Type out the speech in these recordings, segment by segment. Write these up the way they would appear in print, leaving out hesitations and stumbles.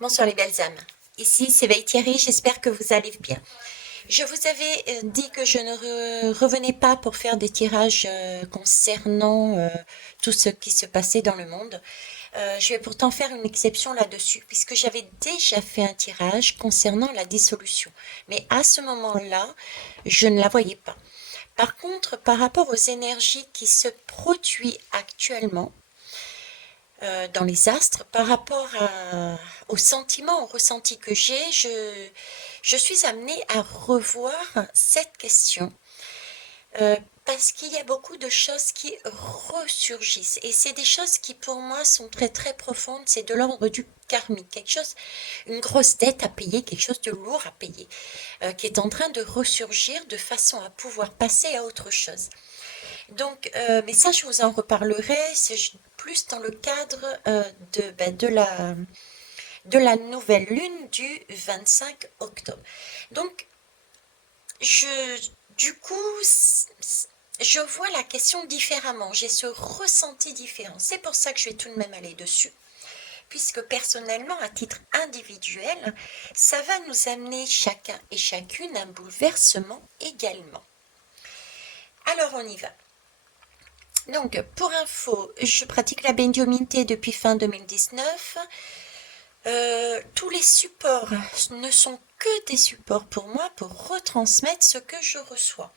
Bonsoir les belles âmes. Ici c'est Veille Thierry, j'espère que vous allez bien. Je vous avais dit que je ne revenais pas pour faire des tirages concernant tout ce qui se passait dans le monde. Je vais pourtant faire une exception là-dessus, puisque j'avais déjà fait un tirage concernant la dissolution. Mais à ce moment-là, je ne la voyais pas. Par contre, par rapport aux énergies qui se produisent actuellement, dans les astres, par rapport aux sentiments, aux ressentis que j'ai, je suis amenée à revoir cette question parce qu'il y a beaucoup de choses qui ressurgissent et c'est des choses qui pour moi sont très très profondes, c'est de l'ordre du karmique, quelque chose, une grosse dette à payer, quelque chose de lourd à payer, qui est en train de ressurgir de façon à pouvoir passer à autre chose. Donc, mais ça, je vous en reparlerai, c'est plus dans le cadre de la nouvelle lune du 25 octobre. Donc, je, du coup, je vois la question différemment, j'ai ce ressenti différent. C'est pour ça que je vais tout de même aller dessus, puisque personnellement, à titre individuel, ça va nous amener chacun et chacune un bouleversement également. Alors, on y va. Donc, pour info, je pratique la médiumnité depuis fin 2019. Tous les supports ne sont que des supports pour moi pour retransmettre ce que je reçois.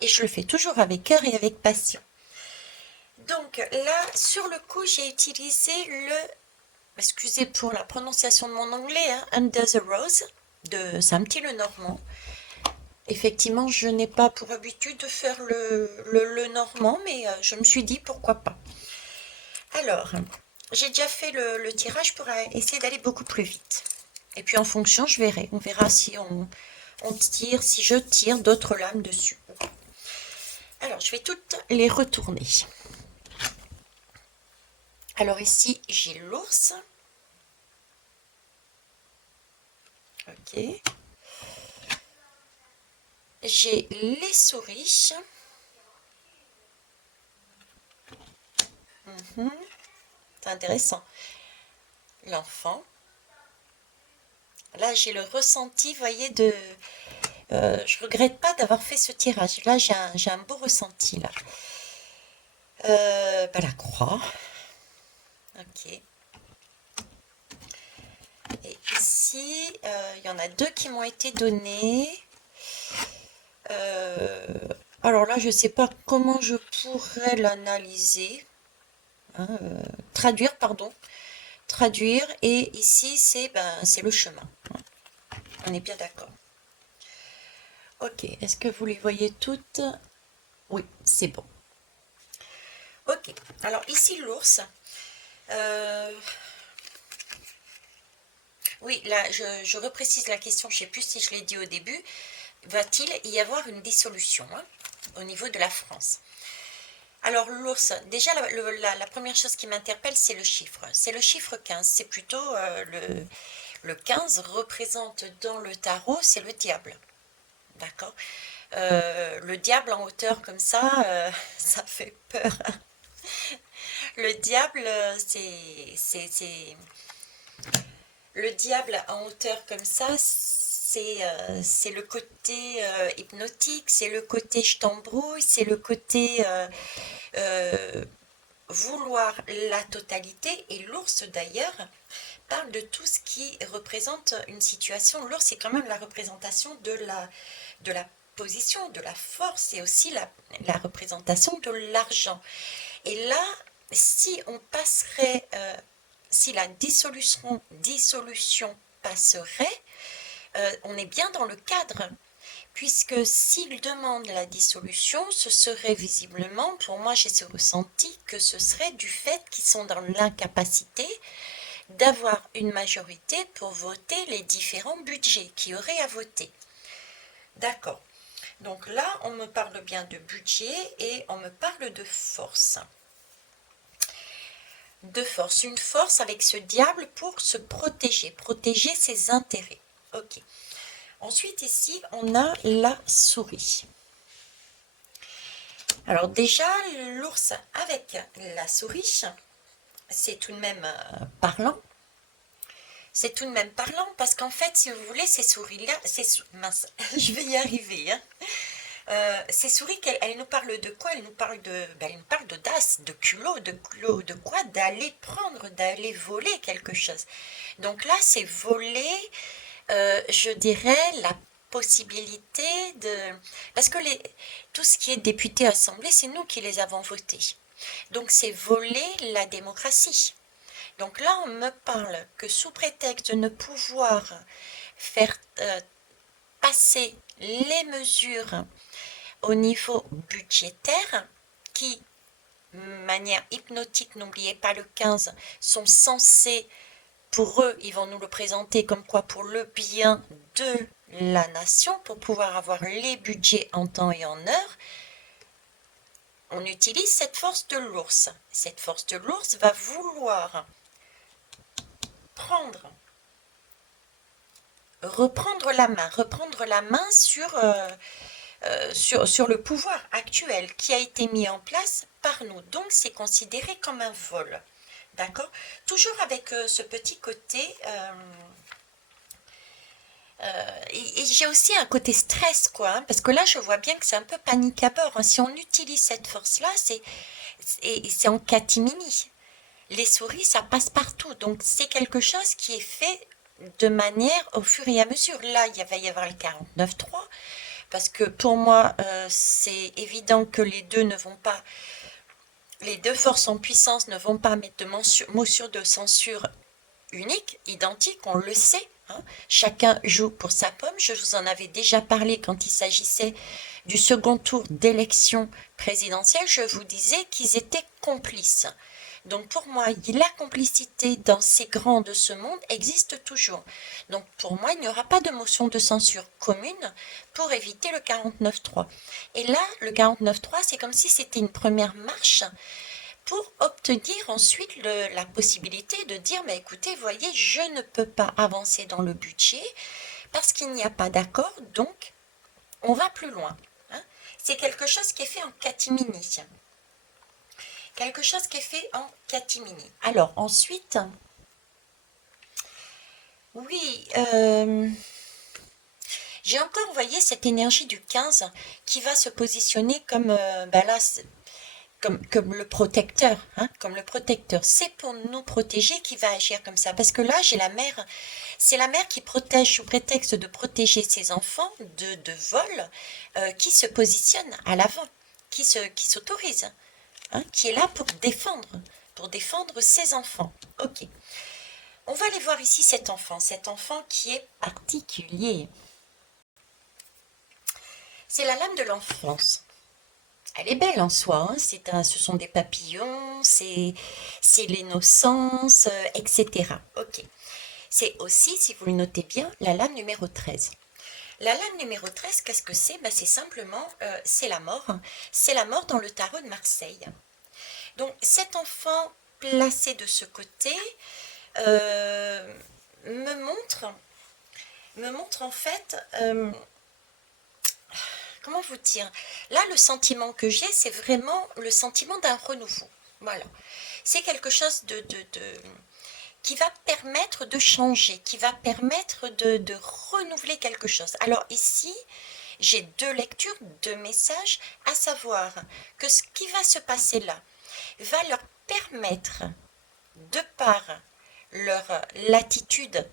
Et je le fais toujours avec cœur et avec passion. Donc là, sur le coup, j'ai utilisé excusez pour la prononciation de mon anglais, hein, Under the Rose, de Sam-T le Normand. Effectivement, je n'ai pas pour habitude de faire le normand, mais je me suis dit pourquoi pas. Alors, j'ai déjà fait le tirage pour essayer d'aller beaucoup plus vite. Et puis en fonction, je verrai. On verra si on tire, si je tire d'autres lames dessus. Alors, je vais toutes les retourner. Alors ici, j'ai l'ours. Ok. J'ai les souris. Mhm. C'est intéressant. L'enfant. Là, j'ai le ressenti, vous voyez, de... je regrette pas d'avoir fait ce tirage. Là, j'ai un beau ressenti, là. La croix. Ok. Et ici, il y en a deux qui m'ont été donnés. Euh, alors là, je ne sais pas comment je pourrais l'analyser. Hein, traduire, pardon. Traduire. Et ici, c'est le chemin. On est bien d'accord. Ok, est-ce que vous les voyez toutes? Oui, c'est bon. Ok, alors ici l'ours. Euh, oui, là, je reprécise la question, je ne sais plus si je l'ai dit au début. Va-t-il y avoir une dissolution au niveau de la France? Alors l'ours, déjà la première chose qui m'interpelle, c'est le chiffre. C'est le chiffre 15. C'est plutôt le 15 représente dans le tarot, c'est le diable. D'accord. Le diable en hauteur comme ça, ça fait peur. Le diable, le diable en hauteur comme ça, c'est le côté hypnotique, c'est le côté je t'embrouille, c'est le côté euh, vouloir la totalité. Et l'ours d'ailleurs parle de tout ce qui représente une situation. L'ours c'est quand même la représentation de la position, de la force et aussi la représentation de l'argent. Et là, si on passerait, si la dissolution passerait, on est bien dans le cadre, puisque s'il demande la dissolution, ce serait visiblement, pour moi j'ai ce ressenti, que ce serait du fait qu'ils sont dans l'incapacité d'avoir une majorité pour voter les différents budgets qu'il y aurait à voter. D'accord. Donc là, on me parle bien de budget et on me parle de force. De force, une force avec ce diable pour se protéger, protéger ses intérêts. Ok. Ensuite, ici, on a la souris. Alors déjà, l'ours avec la souris, c'est tout de même parlant. C'est tout de même parlant parce qu'en fait, si vous voulez, ces souris-là, mince, je vais y arriver, hein. Ces souris, elles nous parlent de quoi? Elles nous parlent elles nous parlent d'audace, de culot, de quoi? D'aller prendre, d'aller voler quelque chose. Donc là, c'est voler, je dirais, la possibilité de... Parce que tout ce qui est député assemblée, c'est nous qui les avons votés. Donc c'est voler la démocratie. Donc là, on me parle que sous prétexte de ne pouvoir faire passer les mesures au niveau budgétaire, qui, de manière hypnotique, n'oubliez pas le 15, sont censés, pour eux, ils vont nous le présenter comme quoi pour le bien de la nation, pour pouvoir avoir les budgets en temps et en heure, on utilise cette force de l'ours. Cette force de l'ours va vouloir reprendre la main sur le pouvoir actuel qui a été mis en place par nous. Donc c'est considéré comme un vol. D'accord? Toujours avec ce petit côté... et j'ai aussi un côté stress, quoi, hein, parce que là, je vois bien que c'est un peu panique à bord, hein. Si on utilise cette force-là, c'est en catimini. Les souris, ça passe partout. Donc, c'est quelque chose qui est fait de manière au fur et à mesure. Là, il va y avoir le 49.3, parce que pour moi, c'est évident que les deux forces en puissance ne vont pas mettre de motion de censure unique, identique, on le sait, hein. Chacun joue pour sa pomme. Je vous en avais déjà parlé quand il s'agissait du second tour d'élection présidentielle. Je vous disais qu'ils étaient complices. Donc pour moi, la complicité dans ces grands de ce monde existe toujours. Donc pour moi, il n'y aura pas de motion de censure commune pour éviter le 49.3. Et là, le 49.3, c'est comme si c'était une première marche pour obtenir ensuite la possibilité de dire, mais écoutez, voyez, je ne peux pas avancer dans le budget parce qu'il n'y a pas d'accord, donc on va plus loin, hein. C'est quelque chose qui est fait en catimini. Quelque chose qui est fait en catimini. Alors ensuite, oui, j'ai encore envoyé cette énergie du 15 qui va se positionner comme, là, comme le protecteur, hein, comme le protecteur. C'est pour nous protéger qui va agir comme ça. Parce que là, j'ai la mère, c'est la mère qui protège sous prétexte de protéger ses enfants de vol, qui se positionne à l'avant, qui s'autorise, hein, qui est là pour défendre ses enfants. Ok. On va aller voir ici cet enfant qui est particulier. C'est la lame de l'enfance. Elle est belle en soi, hein. Ce sont des papillons, c'est l'innocence, etc. Ok. C'est aussi, si vous le notez bien, la lame numéro 13. La lame numéro 13, qu'est-ce que c'est? Ben, c'est simplement, c'est la mort. C'est la mort dans le tarot de Marseille. Donc cet enfant placé de ce côté me montre en fait... comment vous dire? Là, le sentiment que j'ai, c'est vraiment le sentiment d'un renouveau. Voilà. C'est quelque chose qui va permettre de changer, qui va permettre de renouveler quelque chose. Alors ici, j'ai deux lectures, deux messages, à savoir que ce qui va se passer là va leur permettre, de par leur l'attitude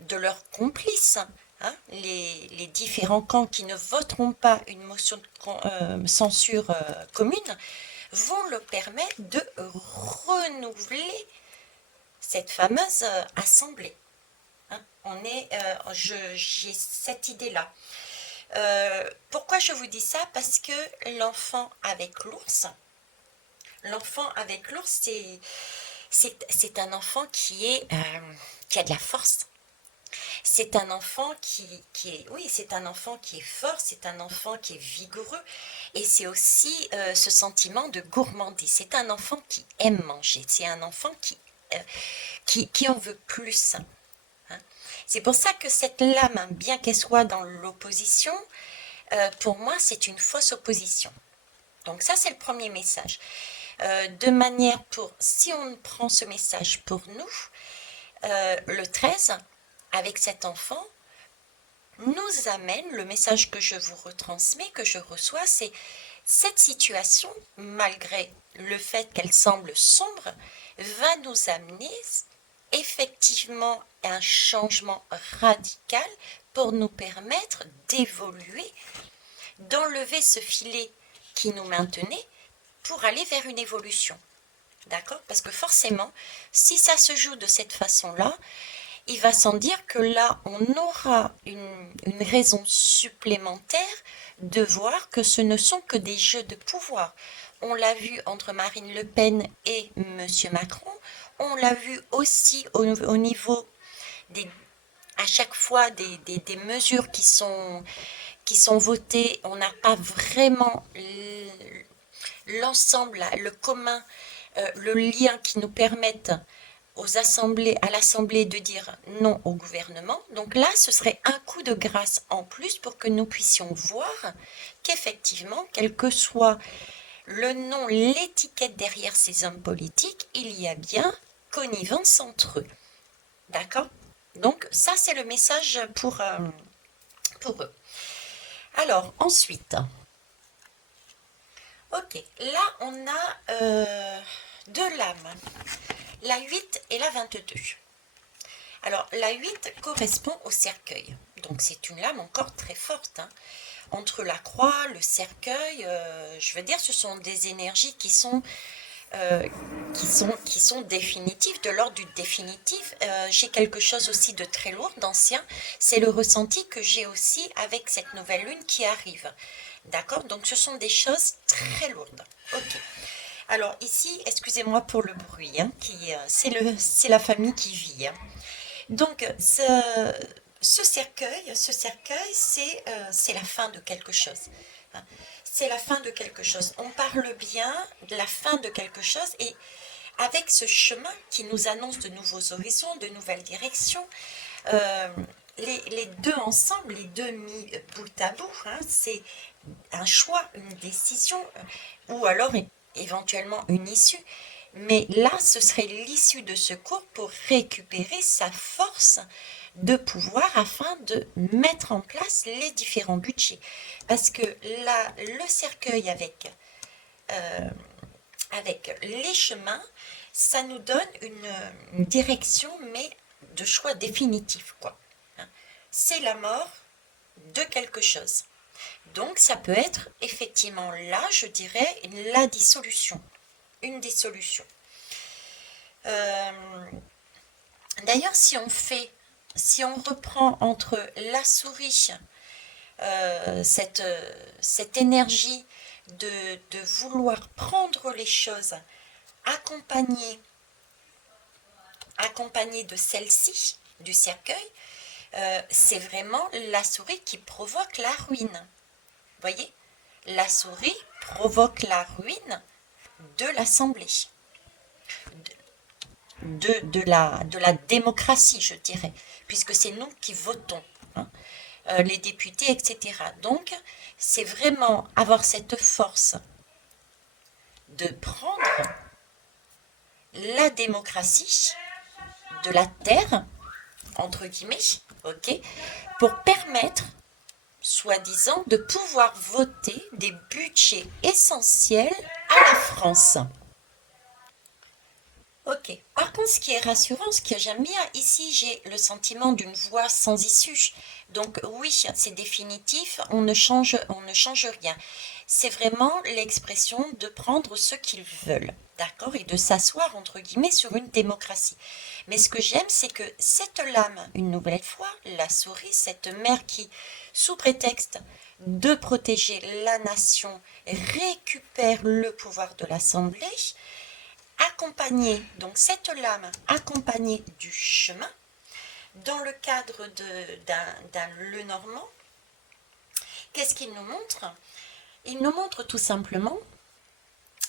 de leurs complices, hein, les différents camps qui ne voteront pas une motion de censure commune, vont leur permettre de renouveler cette fameuse assemblée. Hein. J'ai cette idée-là. Pourquoi je vous dis ça? Parce que l'enfant avec l'ours, c'est un enfant qui a de la force. C'est un enfant c'est un enfant qui est fort, c'est un enfant qui est vigoureux, et c'est aussi ce sentiment de gourmandise. C'est un enfant qui aime manger, c'est un enfant qui en veut plus. Hein. C'est pour ça que cette lame, bien qu'elle soit dans l'opposition, pour moi, c'est une fausse opposition. Donc ça, c'est le premier message. De manière si on prend ce message pour nous, Le 13, avec cet enfant, nous amène, le message que je vous retransmets, que je reçois, c'est cette situation, malgré le fait qu'elle semble sombre, va nous amener effectivement à un changement radical pour nous permettre d'évoluer, d'enlever ce filet qui nous maintenait pour aller vers une évolution. D'accord? Parce que forcément, si ça se joue de cette façon-là, il va sans dire que là, on aura une raison supplémentaire de voir que ce ne sont que des jeux de pouvoir. On l'a vu entre Marine Le Pen et Monsieur Macron. On l'a vu aussi au niveau des, à chaque fois des mesures qui sont votées. On n'a pas vraiment l'ensemble, le commun, le lien qui nous permette à l'Assemblée de dire non au gouvernement. Donc là, ce serait un coup de grâce en plus pour que nous puissions voir qu'effectivement, quel que soit le nom, l'étiquette derrière ces hommes politiques, il y a bien connivence entre eux. D'accord? Donc ça, c'est le message pour eux. Alors, ensuite, ok, là, on a deux lames, la 8 et la 22. Alors, la 8 correspond au cercueil. Donc, c'est une lame encore très forte. Hein. Entre la croix, le cercueil, je veux dire, ce sont des énergies qui sont définitives, de l'ordre du définitif. J'ai quelque chose aussi de très lourd, d'ancien. C'est le ressenti que j'ai aussi avec cette nouvelle lune qui arrive. D'accord? Donc, ce sont des choses très lourdes. Ok. Alors, ici, excusez-moi pour le bruit, hein, c'est la famille qui vit. Hein. Donc, ce cercueil, c'est la fin de quelque chose. Hein. C'est la fin de quelque chose. On parle bien de la fin de quelque chose et avec ce chemin qui nous annonce de nouveaux horizons, de nouvelles directions, euh, les deux ensemble, les deux mis bout à bout, hein, c'est un choix, une décision, ou alors éventuellement une issue. Mais là, ce serait l'issue de ce cours pour récupérer sa force de pouvoir afin de mettre en place les différents budgets. Parce que là, le cercueil euh, avec les chemins, ça nous donne une direction, mais de choix définitif, quoi. Hein. C'est la mort de quelque chose. Donc, ça peut être effectivement là, je dirais, la dissolution. Une dissolution. D'ailleurs, si on reprend entre la souris, cette énergie de vouloir prendre les choses accompagnée, accompagnée de celle-ci, du cercueil, c'est vraiment la souris qui provoque la ruine. Vous voyez? La souris provoque la ruine de l'Assemblée, de la démocratie, je dirais, puisque c'est nous qui votons, hein, les députés, etc. Donc, c'est vraiment avoir cette force de prendre la démocratie de la terre, entre guillemets, ok, pour permettre, soi-disant, de pouvoir voter des budgets essentiels à la France. Ok. Par contre, ce qui est rassurant, ce que j'aime bien, ici, j'ai le sentiment d'une voie sans issue. Donc oui, c'est définitif, on ne change rien. C'est vraiment l'expression de prendre ce qu'ils veulent, d'accord, et de s'asseoir, entre guillemets, sur une démocratie. Mais ce que j'aime, c'est que cette lame, une nouvelle fois, la souris, cette mère qui, sous prétexte de protéger la nation, récupère le pouvoir de l'Assemblée, accompagnée, donc cette lame accompagnée du chemin, dans le cadre d'un Lenormand, qu'est-ce qu'il nous montre? Il nous montre tout simplement,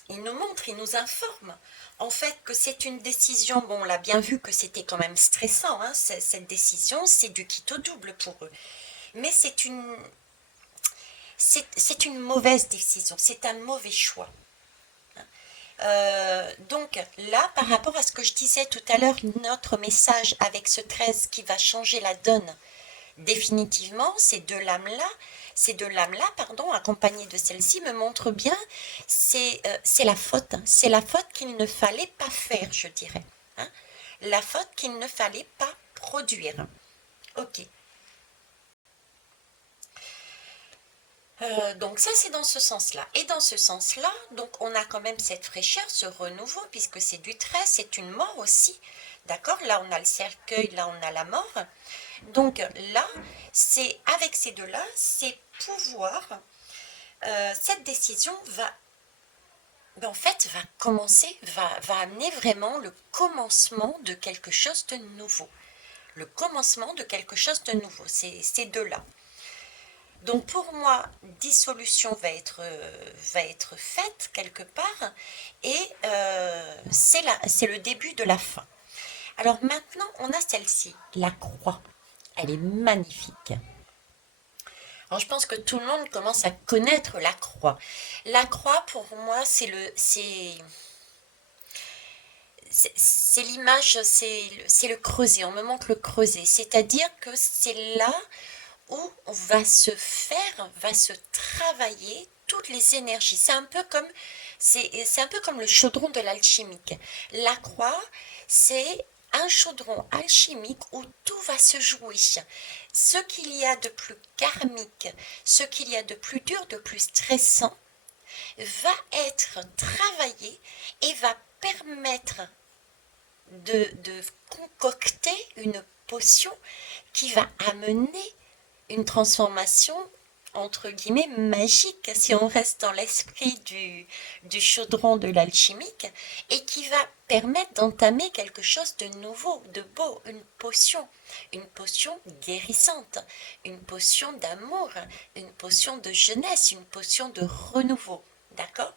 il nous informe en fait que c'est une décision, bon on l'a bien vu que c'était quand même stressant, hein, cette décision c'est du quitte au double pour eux, mais c'est une mauvaise décision, c'est un mauvais choix. Donc là, par rapport à ce que je disais tout à l'heure, notre message avec ce 13 qui va changer la donne définitivement, ces deux lames-là, pardon, accompagnées de celle-ci, me montrent bien, c'est la faute, hein. C'est la faute qu'il ne fallait pas faire, je dirais, hein. La faute qu'il ne fallait pas produire. Ok. Donc ça c'est dans ce sens-là. Et dans ce sens-là, donc on a quand même cette fraîcheur, ce renouveau, puisque c'est du trait, c'est une mort aussi. D'accord? Là on a le cercueil, là on a la mort. Donc là, c'est avec ces deux-là, c'est pouvoir, cette décision va, ben, en fait, va commencer, va amener vraiment le commencement de quelque chose de nouveau. Le commencement de quelque chose de nouveau, c'est ces deux-là. Donc pour moi, dissolution va être faite quelque part et c'est le début de la fin. Alors maintenant, on a celle-ci, la croix. Elle est magnifique. Alors je pense que tout le monde commence à connaître la croix. La croix, pour moi, c'est l'image, c'est le creuset. On me montre le creuset. C'est-à-dire que c'est là où va se travailler toutes les énergies. C'est un peu comme le chaudron de l'alchimique. La croix, c'est un chaudron alchimique où tout va se jouer. Ce qu'il y a de plus karmique, ce qu'il y a de plus dur, de plus stressant, va être travaillé et va permettre de concocter une potion qui va amener une transformation entre guillemets magique, si on reste dans l'esprit du chaudron de l'alchimique, et qui va permettre d'entamer quelque chose de nouveau, de beau, une potion guérissante, une potion d'amour, une potion de jeunesse, une potion de renouveau. D'accord?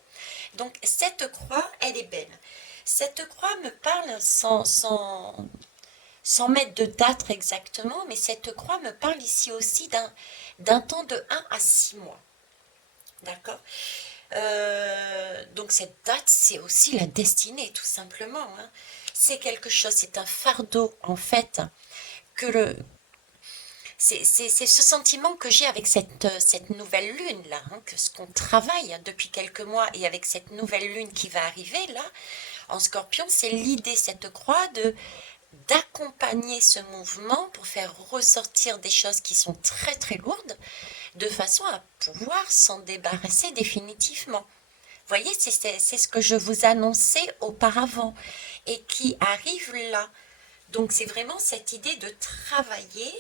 Donc cette croix, elle est belle. Cette croix me parle sans mettre de date exactement, mais cette croix me parle ici aussi d'un temps de 1 à 6 mois. D'accord? Donc cette date, c'est aussi la destinée, tout simplement, hein. C'est quelque chose, c'est un fardeau, en fait, que le... C'est ce sentiment que j'ai avec cette nouvelle lune-là, hein, que ce qu'on travaille depuis quelques mois et avec cette nouvelle lune qui va arriver, là, en scorpion, c'est l'idée, cette croix, d'accompagner ce mouvement pour faire ressortir des choses qui sont très très lourdes, de façon à pouvoir s'en débarrasser définitivement. Vous voyez, c'est ce que je vous annonçais auparavant et qui arrive là. Donc c'est vraiment cette idée de travailler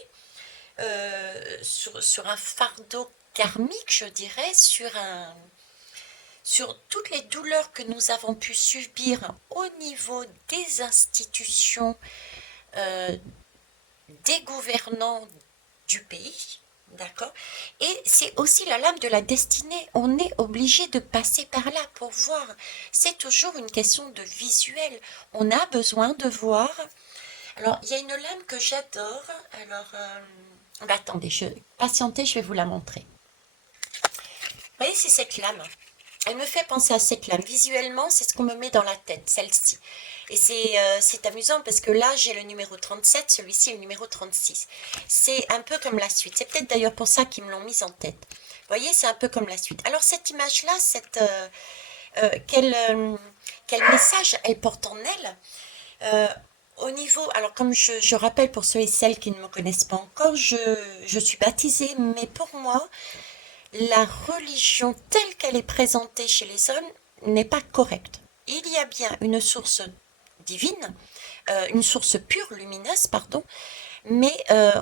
sur un fardeau karmique, je dirais, sur toutes les douleurs que nous avons pu subir au niveau des institutions, euh, des gouvernants du pays, d'accord? Et c'est aussi la lame de la destinée. On est obligé de passer par là pour voir. C'est toujours une question de visuel. On a besoin de voir. Alors, il y a une lame que j'adore. Alors, bah, attendez, patientez, je vais vous la montrer. Vous voyez, c'est cette lame. Elle me fait penser à cette lame. Visuellement, c'est ce qu'on me met dans la tête, celle-ci. Et c'est amusant parce que là, j'ai le numéro 37, celui-ci le numéro 36. C'est un peu comme la suite. C'est peut-être d'ailleurs pour ça qu'ils me l'ont mise en tête. Vous voyez, c'est un peu comme la suite. Alors cette image-là, quel message elle porte en elle, au niveau, alors comme je rappelle pour ceux et celles qui ne me connaissent pas encore, je suis baptisée, mais pour moi, la religion telle qu'elle est présentée chez les hommes n'est pas correcte. Il y a bien une source divine, une source pure, lumineuse, pardon, mais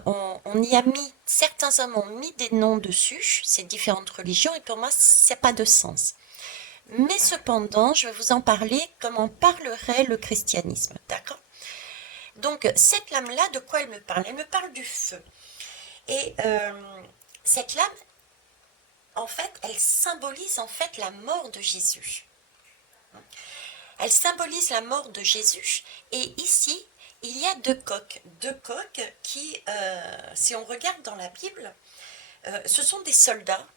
on y a mis, certains hommes ont mis des noms dessus, ces différentes religions, et pour moi, ça n'a pas de sens. Mais cependant, je vais vous en parler comme en parlerait le christianisme, d'accord? Donc, cette lame-là, de quoi elle me parle? Elle me parle du feu. Et cette lame, en fait, elle symbolise en fait la mort de Jésus. Elle symbolise la mort de Jésus. Et ici, il y a deux coqs qui, si on regarde dans la Bible, ce sont des soldats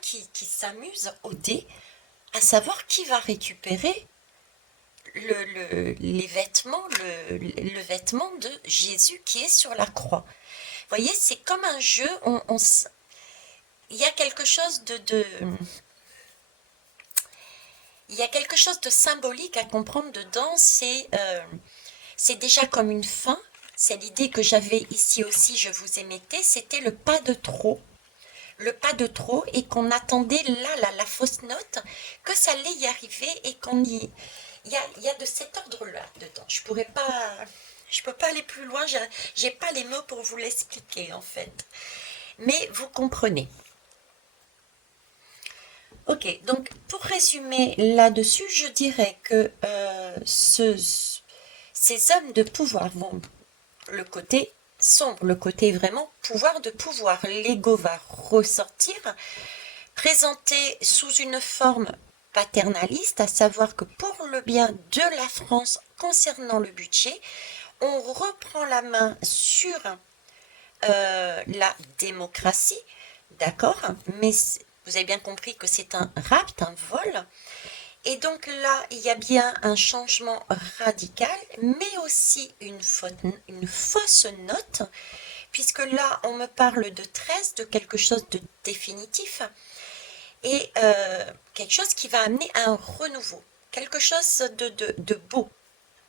qui s'amusent au dé, à savoir qui va récupérer les vêtements, le vêtement de Jésus qui est sur la croix. Vous voyez, c'est comme un jeu, il y a quelque chose il y a quelque chose de symbolique à comprendre dedans, c'est déjà comme une fin, c'est l'idée que j'avais ici aussi, je vous émettais, c'était le pas de trop. Le pas de trop et qu'on attendait là, la fausse note, que ça allait y arriver et qu'on y... Il y a de cet ordre-là dedans. Je peux pas aller plus loin, j'ai pas les mots pour vous l'expliquer en fait. Mais vous comprenez. Ok, donc pour résumer là-dessus, je dirais que ces hommes de pouvoir vont le côté sombre, le côté vraiment pouvoir de pouvoir. L'ego va ressortir, présenté sous une forme paternaliste, à savoir que pour le bien de la France concernant le budget, on reprend la main sur la démocratie, d'accord, mais vous avez bien compris que c'est un rapt, un vol, et donc là, il y a bien un changement radical, mais aussi une fausse note, puisque là, on me parle de 13, de quelque chose de définitif, et quelque chose qui va amener à un renouveau, quelque chose de beau,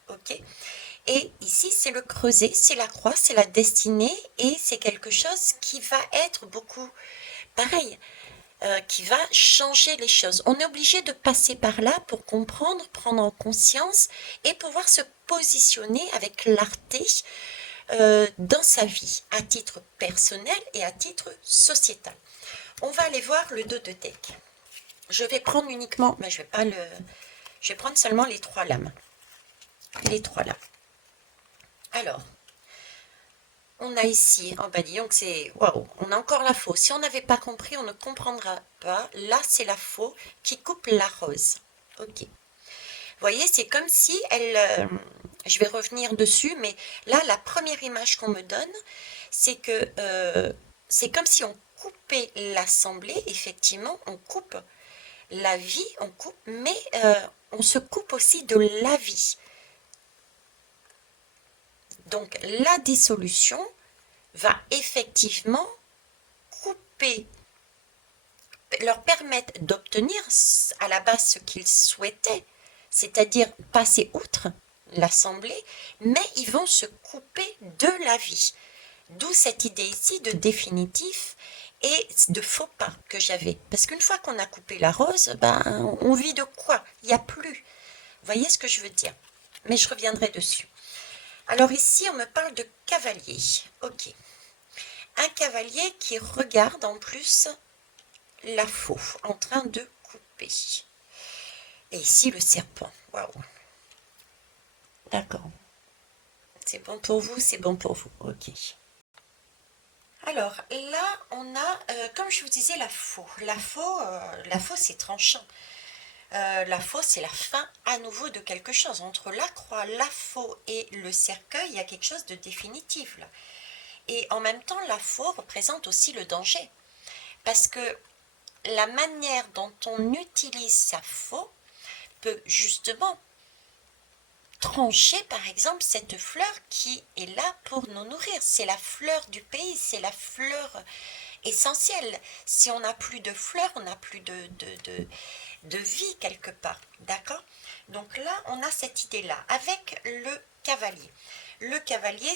ok. Et ici, c'est le creuset, c'est la croix, c'est la destinée, et c'est quelque chose qui va être beaucoup pareil, qui va changer les choses. On est obligé de passer par là pour comprendre, prendre en conscience et pouvoir se positionner avec clarté dans sa vie, à titre personnel et à titre sociétal. On va aller voir le dos de deck. Je vais prendre uniquement, mais je vais pas le, je vais prendre seulement les trois lames. Les trois lames. Alors, on a ici, oh bah disons que c'est, waouh, on a encore la faux. Si on n'avait pas compris, on ne comprendra pas. Là, c'est la faux qui coupe la rose. Ok. Vous voyez, c'est comme si je vais revenir dessus, mais là, la première image qu'on me donne, c'est que c'est comme si on coupait l'assemblée, effectivement, on coupe la vie, on coupe, mais on se coupe aussi de la vie. Donc la dissolution va effectivement couper, leur permettre d'obtenir à la base ce qu'ils souhaitaient, c'est-à-dire passer outre l'assemblée, mais ils vont se couper de la vie. D'où cette idée ici de définitif et de faux pas que j'avais. Parce qu'une fois qu'on a coupé la rose, ben, on vit de quoi? Il n'y a plus. Vous voyez ce que je veux dire? Mais je reviendrai dessus. Alors ici, on me parle de cavalier. Ok. Un cavalier qui regarde en plus la faux en train de couper. Et ici, le serpent. Waouh. D'accord. C'est bon pour vous, c'est bon pour vous. Ok. Alors là, on a, comme je vous disais, la faux. La faux, c'est tranchant. La faux, c'est la fin à nouveau de quelque chose. Entre la croix, la faux et le cercueil, il y a quelque chose de définitif là. Et en même temps, la faux représente aussi le danger. Parce que la manière dont on utilise sa faux peut justement trancher, par exemple, cette fleur qui est là pour nous nourrir. C'est la fleur du pays, c'est la fleur essentielle. Si on n'a plus de fleurs, on n'a plus de vie quelque part. D'accord? Donc là, on a cette idée-là avec le cavalier. Le cavalier,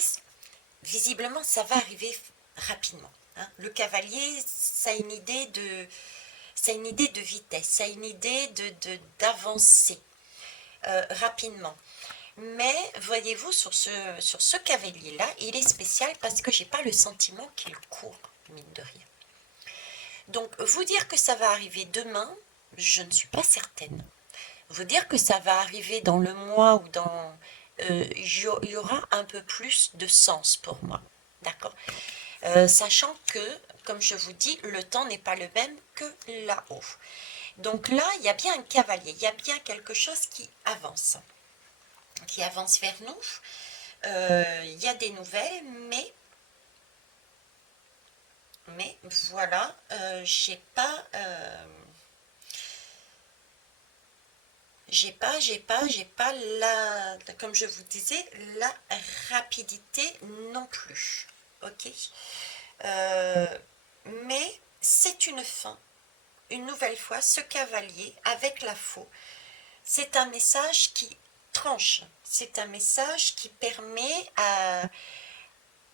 visiblement, ça va arriver rapidement. Hein. Le cavalier, ça a une idée de vitesse, ça a une idée d'avancer rapidement. Mais voyez-vous, sur ce cavalier-là, il est spécial parce que j'ai pas le sentiment qu'il court, mine de rien. Donc, vous dire que ça va arriver demain, je ne suis pas certaine. Vous dire que ça va arriver dans le mois ou dans... il y aura un peu plus de sens pour moi. D'accord, sachant que, comme je vous dis, le temps n'est pas le même que là-haut. Donc là, il y a bien un cavalier, il y a bien quelque chose qui avance vers nous. Il y a des nouvelles, mais voilà, j'ai pas... j'ai pas la, comme je vous disais, la rapidité non plus. Ok. Euh, mais c'est une fin. Une nouvelle fois, ce cavalier avec la faux, c'est un message qui tranche. C'est un message qui permet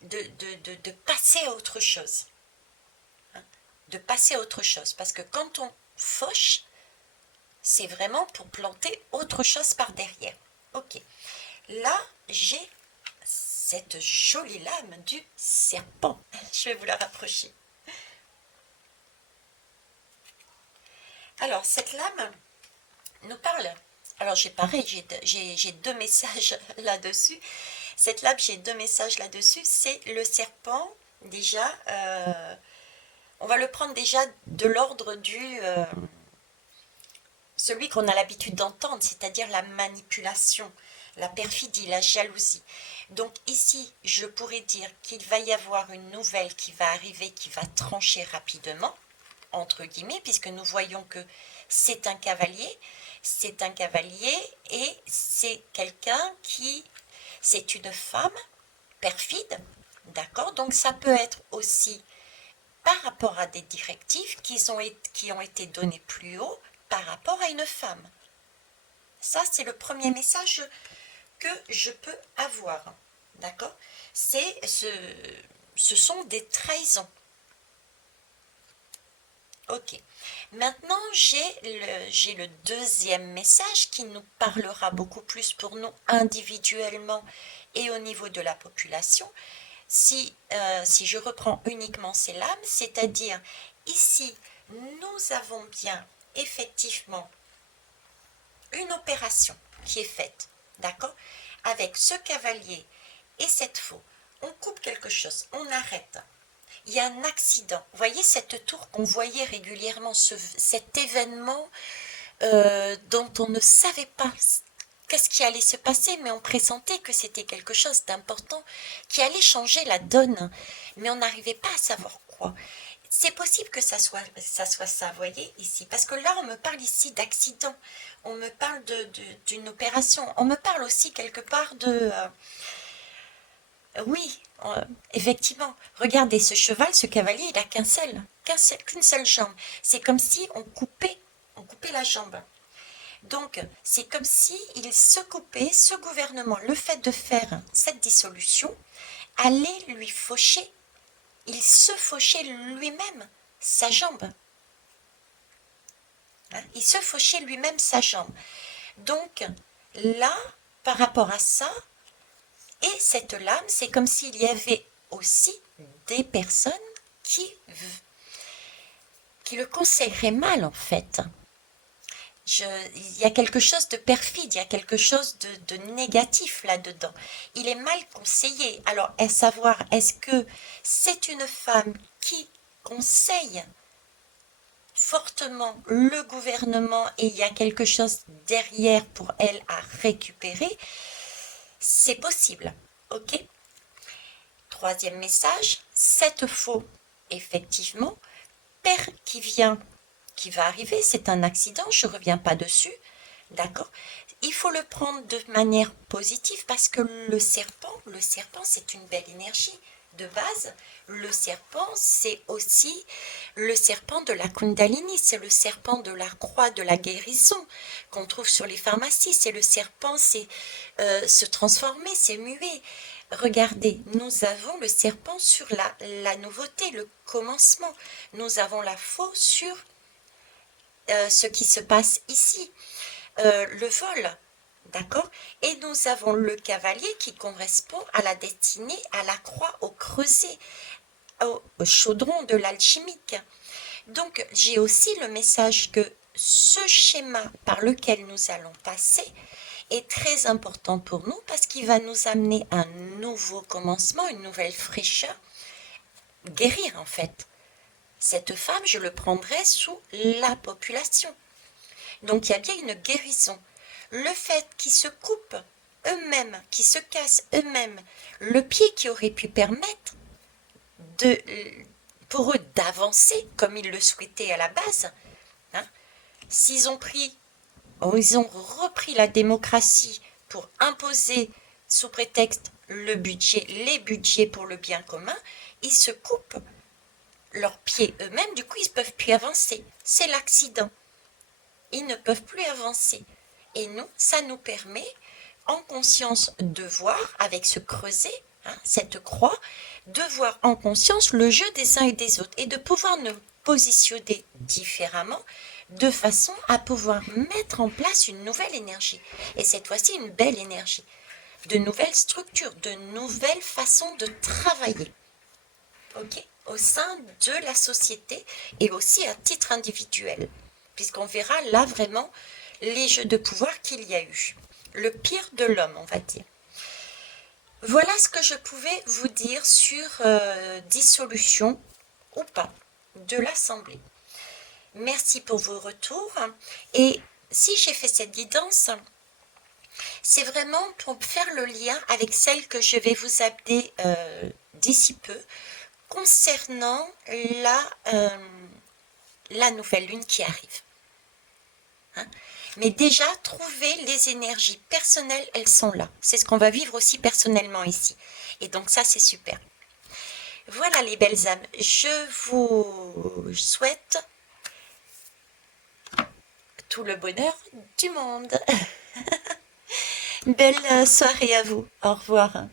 de passer à autre chose. Hein, de passer à autre chose. Parce que quand on fauche, c'est vraiment pour planter autre chose par derrière. Ok. Là, j'ai cette jolie lame du serpent. Je vais vous la rapprocher. Alors, cette lame nous parle. Alors, j'ai pareil, j'ai deux messages là-dessus. Cette lame, j'ai deux messages là-dessus. C'est le serpent, déjà. On va le prendre déjà de l'ordre du... celui qu'on a l'habitude d'entendre, c'est-à-dire la manipulation, la perfidie, la jalousie. Donc ici, je pourrais dire qu'il va y avoir une nouvelle qui va arriver, qui va trancher rapidement, entre guillemets, puisque nous voyons que c'est un cavalier et c'est quelqu'un qui, c'est une femme perfide, d'accord? Donc ça peut être aussi par rapport à des directives qui ont été données plus haut par rapport à une femme. Ça, c'est le premier message que je peux avoir. D'accord? Ce sont des trahisons. Ok. Maintenant, j'ai le deuxième message qui nous parlera beaucoup plus pour nous individuellement et au niveau de la population. Si je reprends uniquement ces lames, c'est-à-dire ici, nous avons bien effectivement une opération qui est faite, d'accord, avec ce cavalier et cette faux. On coupe quelque chose, on arrête. Il y a un accident. Vous voyez cette tour qu'on voyait régulièrement, cet événement dont on ne savait pas qu'est-ce qui allait se passer, mais on pressentait que c'était quelque chose d'important qui allait changer la donne, mais on n'arrivait pas à savoir quoi. C'est possible que ça soit ça, vous voyez, ici, parce que là, on me parle ici d'accident, on me parle d'une opération, on me parle aussi quelque part de... oui, effectivement, regardez, ce cheval, ce cavalier, il n'a qu'une seule jambe. C'est comme si on coupait la jambe. Donc, c'est comme si il se coupait, ce gouvernement, le fait de faire cette dissolution, allait lui faucher. Il se fauchait lui-même sa jambe. Hein, il se fauchait lui-même sa jambe. Donc, là, par rapport à ça, et cette lame, c'est comme s'il y avait aussi des personnes qui le conseilleraient mal, en fait. Il y a quelque chose de perfide, il y a quelque chose de négatif là-dedans. Il est mal conseillé. Alors, à savoir, est-ce que c'est une femme qui conseille fortement le gouvernement et il y a quelque chose derrière pour elle à récupérer? C'est possible. Ok? Troisième message, cette faux, effectivement, père qui va arriver, c'est un accident, je ne reviens pas dessus, d'accord? Il faut le prendre de manière positive parce que le serpent, c'est une belle énergie. De base, le serpent, c'est aussi le serpent de la Kundalini, c'est le serpent de la croix de la guérison qu'on trouve sur les pharmacies, c'est le serpent, c'est se transformer, c'est muer. Regardez, nous avons le serpent sur la nouveauté, le commencement. Nous avons la faux sur ce qui se passe ici, le vol, d'accord? Et nous avons le cavalier qui correspond à la destinée, à la croix, au creuset, au chaudron de l'alchimique. Donc, j'ai aussi le message que ce schéma par lequel nous allons passer est très important pour nous parce qu'il va nous amener un nouveau commencement, une nouvelle fraîcheur, guérir en fait. Cette femme, je le prendrai sous la population. Donc il y a bien une guérison. Le fait qu'ils se coupent eux-mêmes, qu'ils se cassent eux-mêmes le pied qui aurait pu permettre pour eux d'avancer comme ils le souhaitaient à la base, hein, s'ils ont pris ils ont repris la démocratie pour imposer, sous prétexte le budget, les budgets pour le bien commun, ils se coupent leurs pieds eux-mêmes, du coup ils ne peuvent plus avancer. C'est l'accident. Ils ne peuvent plus avancer. Et nous, ça nous permet, en conscience, de voir, avec ce creuset, hein, cette croix, de voir en conscience le jeu des uns et des autres et de pouvoir nous positionner différemment de façon à pouvoir mettre en place une nouvelle énergie. Et cette fois-ci, une belle énergie, de nouvelles structures, de nouvelles façons de travailler. Ok, au sein de la société et aussi à titre individuel, puisqu'on verra là vraiment les jeux de pouvoir qu'il y a eu. Le pire de l'homme, on va dire. Voilà ce que je pouvais vous dire sur dissolution ou pas de l'Assemblée. Merci pour vos retours. Et si j'ai fait cette guidance, c'est vraiment pour faire le lien avec celle que je vais vous amener d'ici peu concernant la nouvelle lune qui arrive. Hein? Mais déjà, trouver les énergies personnelles, elles sont là. C'est ce qu'on va vivre aussi personnellement ici. Et donc ça, c'est super. Voilà les belles âmes. Je vous souhaite tout le bonheur du monde. Belle soirée à vous. Au revoir.